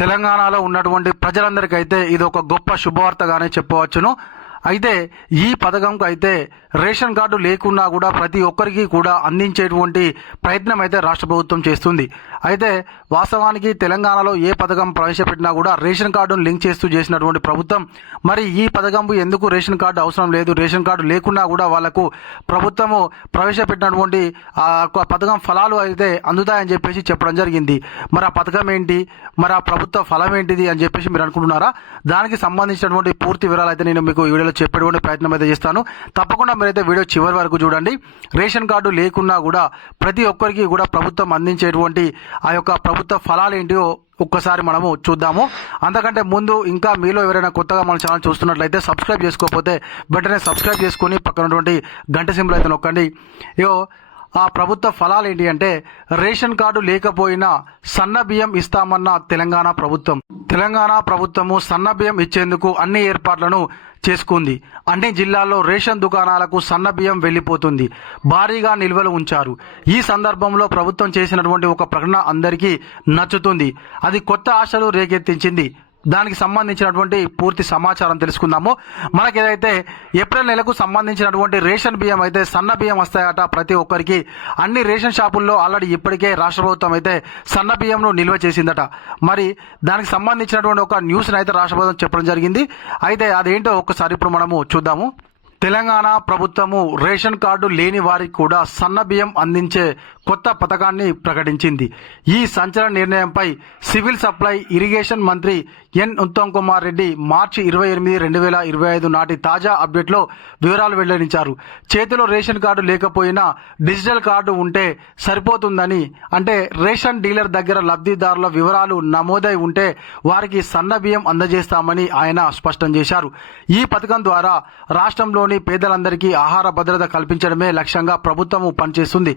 తెలంగాణలో ఉన్నటువంటి ప్రజలందరికైతే ఇది ఒక గొప్ప శుభవార్తగానే చెప్పవచ్చును. అయితే ఈ పథకంకు అయితే రేషన్ కార్డు లేకున్నా కూడా ప్రతి ఒక్కరికి కూడా అందించేటువంటి ప్రయత్నం అయితే రాష్ట్ర ప్రభుత్వం చేస్తుంది. అయితే వాస్తవానికి తెలంగాణలో ఏ పథకం ప్రవేశపెట్టినా కూడా రేషన్ కార్డును లింక్ చేస్తూ చేసినటువంటి ప్రభుత్వం మరి ఈ పథకంకు ఎందుకు రేషన్ కార్డు అవసరం లేదు, రేషన్ కార్డు లేకున్నా కూడా వాళ్లకు ప్రభుత్వము ప్రవేశపెట్టినటువంటి ఆ పథకం ఫలాలు అయితే అందుతాయని చెప్పేసి చెప్పడం జరిగింది. మరి ఆ పథకం ఏంటి, మరి ఆ ప్రభుత్వ ఫలం ఏంటిది అని చెప్పేసి మీరు అనుకుంటున్నారా? దానికి సంబంధించినటువంటి పూర్తి వివరాలు అయితే నేను మీకు వీడియోలో చెప్పేటువంటి ప్రయత్నం అయితే చేస్తాను. తప్పకుండా మీరైతే వీడియో చివరి వరకు చూడండి. రేషన్ కార్డు లేకున్నా కూడా ప్రతి ఒక్కరికి కూడా ప్రభుత్వం అందించేటువంటి ఆ యొక్క ప్రభుత్వ ఫలాలు ఏంటియో ఒక్కసారి మనము చూద్దాము. అంతకంటే ముందు ఇంకా మీలో ఎవరైనా కొత్తగా మన ఛానల్ చూస్తున్నట్లయితే సబ్స్క్రైబ్ చేసుకోకపోతే వెంటనే సబ్స్క్రైబ్ చేసుకుని పక్కనటువంటి గంట సింబల్ అయితే నొక్కండి. ఆ ప్రభుత్వ ఫలాలు ఏంటి అంటే రేషన్ కార్డు లేకపోయినా సన్న బియ్యం ఇస్తామన్న తెలంగాణ ప్రభుత్వము సన్న బియ్యం ఇచ్చేందుకు అన్ని ఏర్పాట్లను చేసుకుంది. అన్ని జిల్లాల్లో రేషన్ దుకాణాలకు సన్న బియ్యం వెళ్లిపోతుంది. భారీగా నిల్వలు ఉంచారు. ఈ సందర్భంలో ప్రభుత్వం చేసినటువంటి ఒక ప్రకటన అందరికీ నచ్చుతుంది. అది కొత్త ఆశలు రేకెత్తించింది. దానికి సంబంధించినటువంటి పూర్తి సమాచారం తెలుసుకుందాము. మనకి ఏదైతే ఏప్రిల్ నెలకు సంబంధించినటువంటి రేషన్ బియ్యం అయితే సన్న బియ్యం వస్తాయట ప్రతి ఒక్కరికి. అన్ని రేషన్ షాపుల్లో ఆల్రెడీ ఇప్పటికే రాష్ట్ర ప్రభుత్వం అయితే సన్న బియ్యంను నిల్వ చేసిందట. మరి దానికి సంబంధించినటువంటి ఒక న్యూస్ని అయితే రాష్ట్ర ప్రభుత్వం చెప్పడం జరిగింది. అయితే అదేంటో ఒక్కసారి ఇప్పుడు మనము చూద్దాము. తెలంగాణ ప్రభుత్వము రేషన్ కార్డు లేని వారికి కూడా సన్న బియ్యం అందించే కొత్త పథకాన్ని ప్రకటించింది. ఈ సంచలన నిర్ణయంపై సివిల్ సప్లై ఇరిగేషన్ మంత్రి ఎన్ ఉత్తమ్ కుమార్ రెడ్డి మార్చి 28, 2025 నాటి తాజా అప్డేట్లో వివరాలు వెల్లడించారు. చేతిలో రేషన్ కార్డు లేకపోయినా డిజిటల్ కార్డు ఉంటే సరిపోతుందని, అంటే రేషన్ డీలర్ దగ్గర లబ్ధిదారుల వివరాలు నమోదై ఉంటే వారికి సన్న బియ్యం అందజేస్తామని ఆయన స్పష్టం చేశారు. ఈ పథకం ద్వారా రాష్ట్రంలోని పేదలందరికీ ఆహార భద్రత కల్పించడమే లక్ష్యంగా ప్రభుత్వం పనిచేస్తుంది.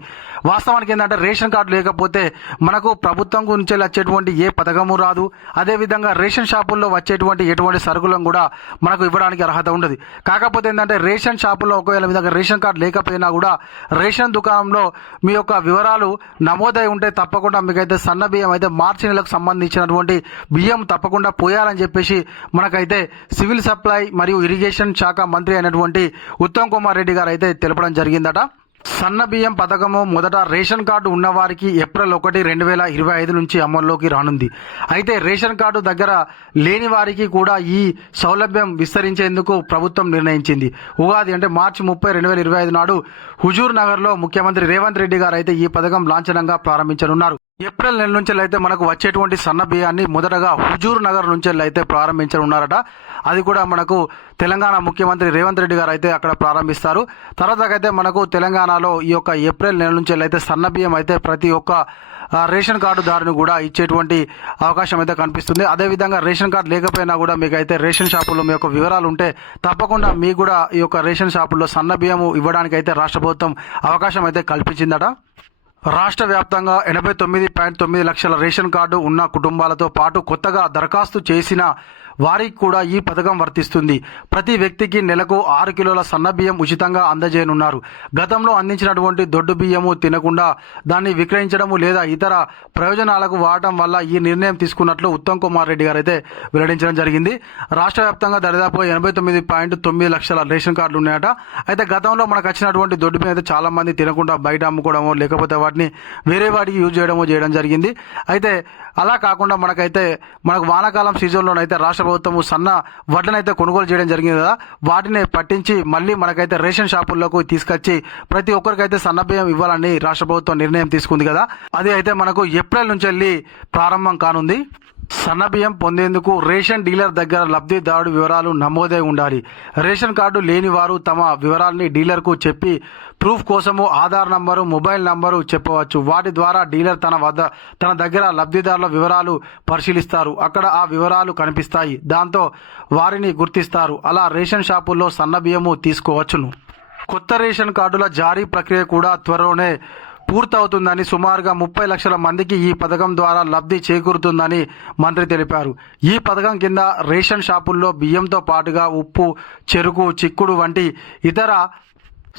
వాస్తవానికి ఏంటంటే రేషన్ కార్డు లేకపోతే మనకు ప్రభుత్వం గురించి వచ్చేటువంటి ఏ పథకము రాదు. అదేవిధంగా రేషన్ షాపుల్లో వచ్చేటువంటి ఎటువంటి సరుకులను కూడా మనకు ఇవ్వడానికి అర్హత ఉండదు. కాకపోతే ఏంటంటే రేషన్ షాపుల్లో ఒకవేళ విధంగా రేషన్ కార్డు లేకపోయినా కూడా రేషన్ దుకాణంలో మీ యొక్క వివరాలు నమోదై ఉంటే తప్పకుండా మీకైతే సన్న బియ్యం అయితే మార్చి నెలకు సంబంధించినటువంటి బియ్యం తప్పకుండా పోయాలని చెప్పేసి మనకైతే సివిల్ సప్లై మరియు ఇరిగేషన్ శాఖ మంత్రి అయినటువంటి ఉత్తమ్ కుమార్ రెడ్డి గారు అయితే తెలపడం జరిగిందట. సన్న బియ్యం పథకము మొదట రేషన్ కార్డు ఉన్నవారికి ఏప్రిల్ 1, 2025 నుంచి అమల్లోకి రానుంది. అయితే రేషన్ కార్డు దగ్గర లేని వారికి కూడా ఈ సౌలభ్యం విస్తరించేందుకు ప్రభుత్వం నిర్ణయించింది. ఉగాది అంటే మార్చి 30, 2025 నాడు హుజూర్ నగర్లో ముఖ్యమంత్రి రేవంత్ రెడ్డి గారు అయితే ఈ పథకం లాంఛనంగా ప్రారంభించనున్నారు. ఏప్రిల్ నెల నుంచి అయితే మనకు వచ్చేటువంటి సన్న బియ్యాన్ని మొదటగా హుజూర్ నగర్ నుంచి అయితే ప్రారంభించనున్నారట. అది కూడా మనకు తెలంగాణ ముఖ్యమంత్రి రేవంత్ రెడ్డి గారు అయితే అక్కడ ప్రారంభిస్తారు. తర్వాత అయితే మనకు తెలంగాణలో ఈ యొక్క ఏప్రిల్ నెల నుంచి అయితే సన్న బియ్యం అయితే ప్రతి ఒక్క రేషన్ కార్డుదారుని కూడా ఇచ్చేటువంటి అవకాశం అయితే కనిపిస్తుంది. అదేవిధంగా రేషన్ కార్డు లేకపోయినా కూడా మీకు అయితే రేషన్ షాపుల్లో మీ యొక్క వివరాలు ఉంటే తప్పకుండా మీకు కూడా ఈ యొక్క రేషన్ షాపుల్లో సన్న బియ్యం ఇవ్వడానికి అయితే రాష్ట్ర ప్రభుత్వం అవకాశం అయితే కల్పించిందట. రాష్ట్ర వ్యాప్తంగా 89.9 లక్షల రేషన్ కార్డు ఉన్న కుటుంబాలతో పాటు కొత్తగా దరఖాస్తు చేసిన వారికి కూడా ఈ పథకం వర్తిస్తుంది. ప్రతి వ్యక్తికి నెలకు 6 కిలోల సన్న బియ్యం ఉచితంగా అందజేయనున్నారు. గతంలో అందించినటువంటి దొడ్డు బియ్యము తినకుండా దాన్ని విక్రయించడము లేదా ఇతర ప్రయోజనాలకు వాడటం వల్ల ఈ నిర్ణయం తీసుకున్నట్లు ఉత్తమ్ కుమార్ రెడ్డి గారు అయితే వెల్లడించడం జరిగింది. రాష్ట్ర వ్యాప్తంగా దాదాపుగా 89.9 లక్షల రేషన్ కార్డులు ఉన్నాయట. అయితే గతంలో మనకు వచ్చినటువంటి దొడ్డు బియ్యం అయితే చాలా మంది తినకుండా బయట అమ్ముకోవడమో లేకపోతే వాటిని వేరే వాటికి యూజ్ చేయడం జరిగింది. అయితే అలా కాకుండా మనకు వానాకాలం సీజన్లోనైతే రాష్ట్ర ప్రభుత్వం సన్న వడ్లనైతే కొనుగోలు చేయడం జరిగింది కదా, వాటిని పట్టించి మళ్ళీ మనకైతే రేషన్ షాపుల్లోకి తీసుకొచ్చి ప్రతి ఒక్కరికైతే సన్న బియ్యం ఇవ్వాలని రాష్ట్ర ప్రభుత్వం నిర్ణయం తీసుకుంది కదా. అది అయితే మనకు ఏప్రిల్ నుంచి వెళ్ళి ప్రారంభం కానుంది. సన్న బియ్యం పొందేందుకు రేషన్ డీలర్ దగ్గర లబ్ధిదారుడు వివరాలు నమోదై ఉండాలి. రేషన్ కార్డు లేని వారు తమ వివరాలని డీలర్కు చెప్పి ప్రూఫ్ కోసము ఆధార్ నంబరు, మొబైల్ నంబరు చెప్పవచ్చు. వాటి ద్వారా డీలర్ తన దగ్గర లబ్ధిదారుల వివరాలు పరిశీలిస్తారు. అక్కడ ఆ వివరాలు కనిపిస్తాయి. దాంతో వారిని గుర్తిస్తారు. అలా రేషన్ షాపుల్లో సన్న బియ్యము తీసుకోవచ్చును. కొత్త రేషన్ కార్డుల జారీ ప్రక్రియ కూడా త్వరలోనే పూర్తవుతుందని, సుమారుగా 30 లక్షల మందికి ఈ పథకం ద్వారా లబ్ధి చేకూరుతుందని మంత్రి తెలిపారు. ఈ పథకం కింద రేషన్ షాపుల్లో బియ్యంతో పాటుగా ఉప్పు, చెరుకు, చిక్కుడు వంటి ఇతర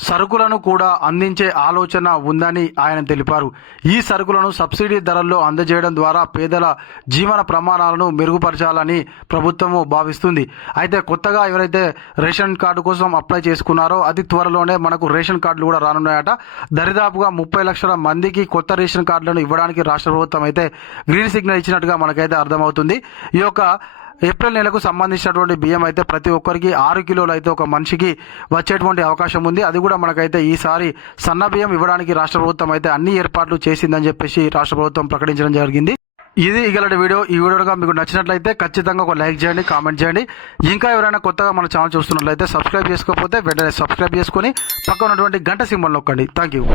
సరుకులను కూడా అందించే ఆలోచన ఉందని ఆయన తెలిపారు. ఈ సరుకులను సబ్సిడీ ధరల్లో అందజేయడం ద్వారా పేదల జీవన ప్రమాణాలను మెరుగుపరచాలని ప్రభుత్వము భావిస్తుంది. అయితే కొత్తగా ఎవరైతే రేషన్ కార్డు కోసం అప్లై చేసుకున్నారో అతి త్వరలోనే మనకు రేషన్ కార్డులు కూడా రానున్నాయట. దరిదాపుగా 30 లక్షల మందికి కొత్త రేషన్ కార్డులను ఇవ్వడానికి రాష్ట్ర ప్రభుత్వం అయితే గ్రీన్ సిగ్నల్ ఇచ్చినట్టుగా మనకైతే అర్థమవుతుంది. ఈ యొక్క ఏప్రిల్ నెలకు సంబంధించినటువంటి బియ్యం అయితే ప్రతి ఒక్కరికి 6 కిలోలు అయితే ఒక మనిషికి వచ్చేటువంటి అవకాశం ఉంది. అది కూడా మనకైతే ఈసారి సన్న బియ్యం ఇవ్వడానికి రాష్ట్ర ప్రభుత్వం అయితే అన్ని ఏర్పాట్లు చేసిందని చెప్పేసి రాష్ట్ర ప్రభుత్వం ప్రకటించడం జరిగింది. ఇది ఇగలటి వీడియో. ఈ వీడియో మీకు నచ్చినట్లయితే ఖచ్చితంగా ఒక లైక్ చేయండి, కామెంట్ చేయండి. ఇంకా ఎవరైనా కొత్తగా మన ఛానల్ చూస్తున్నట్లయితే సబ్స్క్రైబ్ చేసుకోకపోతే వెంటనే సబ్స్క్రైబ్ చేసుకొని పక్కన ఉన్నటువంటి గంట సింబల్ నొక్కండి. Thank you.